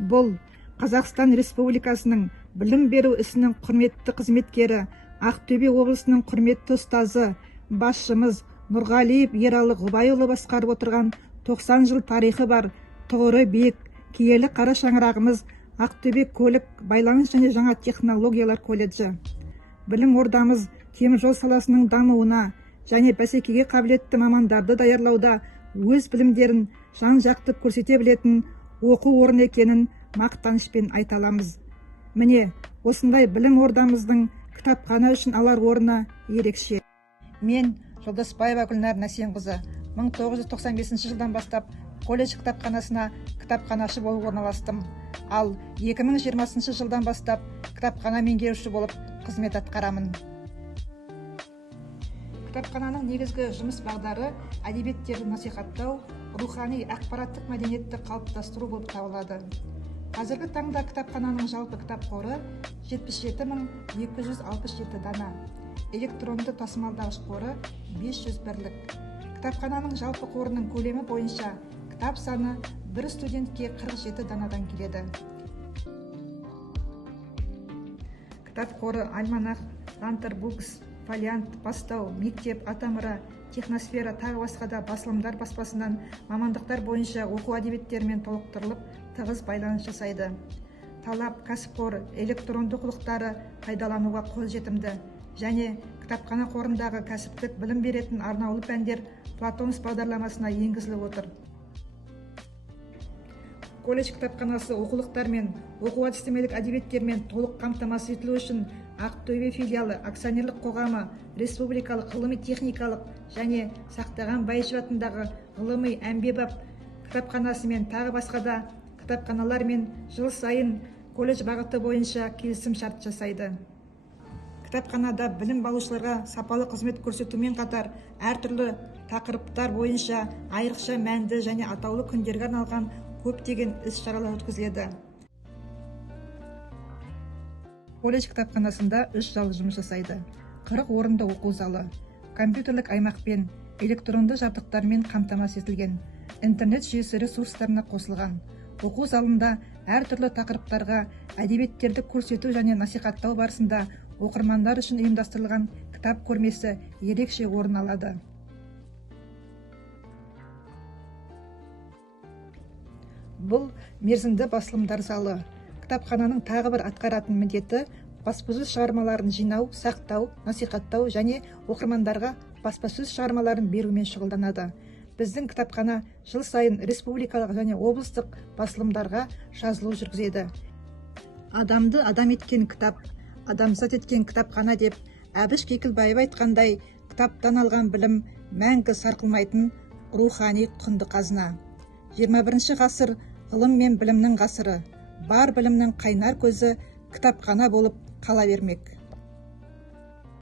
Бұл Қазақстан Республикасының білім беру ісінің құрметті қызметкері, Ақтөбе облысының құрметті ұстазы, басшымыз Нұрғалиев Ералы Ғұбайұлы басқарып отырған 90 жыл тарихы бар тұғыры биік киелі қара шаңырағымыз Ақтөбе көлік, байланыс және жаңа технологиялар колледжі. Білім ордамыз теміржол саласының дамуына және бәсекеге қабілетті мамандарды даярлауда өз білімдерін жан-жақты көрсете білетін оқу орны екенін мақтанышпен айта аламыз. Міне, осындай білім ордамыздың кітапхана үшін алар орны ерекше. Мен Жолдасбаева Гүлнар Нәсенқызы 1995 жылдан бастап колледж кітапханасына кітапханашы болып орналастым. Ал 2020 жылдан бастап кітапхана меңгеруші болып қызмет атқарамын. Кітапхананың негізгі жұмыс бағдары әдебиеттерді насихаттау, рухани ақпараттық мәдениетті қалыптастыру болып табылады. Қазіргі таңда кітапхананың жалпы кітап қоры 77.267 дана, электронды тасымалдағыш қоры 500 бірлік. Кітапхананың жалпы қорының көлемі бойынша кітап саны бір студентке 47 данадан келеді. Кітап қоры Альманах, Лантер Букс, Фолиант, Бастау, Мектеп, Атамұра, Техносфера тағы басқа да басылымдар баспасынан мамандықтар бойынша оқу әдебиеттерімен толықтырылып, тығыз байланыс жасайды. Талап, кәсіпқор, электронды оқулықтары пайдалануға қолжетімді және кітапхана қорындағы кәсіптік білім беретін арнаулы пәндер Платонс бағдарламасына енгізіліп отыр. Колледж кітапханасы оқулықтармен, оқу әдістемелік әдебиеттермен толық қамтамасыз етілу үшін Ақтөбе филиалы акционерлік қоғамы республикалық ғылыми-техникалық және Сақтаған Байышев атындағы ғылыми әмбебап кітапханасы мен тағы басқа да кітапханалармен жыл сайын колледж бағыты бойынша келісім шарт жасайды. Кітапханада білім алушыларға сапалы қызмет көрсетумен қатар әртүрлі тақырыптар бойынша айрықша мәнді және атаулы күндерге арналған көптеген іс-шаралар өткізіледі. Колледж кітапханасында 3 зал жұмыс жасайды. 40 орынды оқу залы, компьютерлік аймақпен, электронды жабдықтармен қамтамасыз етілген, интернет жүйесі ресурстарына қосылған. Оқу залында әртүрлі тақырыптарға әдебиеттерді көрсету және насихаттау барысында оқырмандар үшін ұйымдастырылған кітап көрмесі ерекше орын алады. Бұл мерзімді басылымдар залы. Кітапхананың тағы бір атқаратын міндеті баспасөз шығармаларын жинау, сақтау, насихаттау және оқырмандарға баспасөз шығармаларын берумен шұғылданады. Біздің кітапхана жыл сайын республикалық және облыстық басылымдарға жазылу жүргізеді. Адамды адам еткен кітап, адамзат еткен кітапхана деп Әбіш Кекілбаев айтқандай, кітаптан алған білім мәңгі сарқылмайтын рухани құнды қазына. 21 ғасыр ғылым мен білімнің ғасыры, бар білімнің қайнар көзі кітапхана болып қала бермек.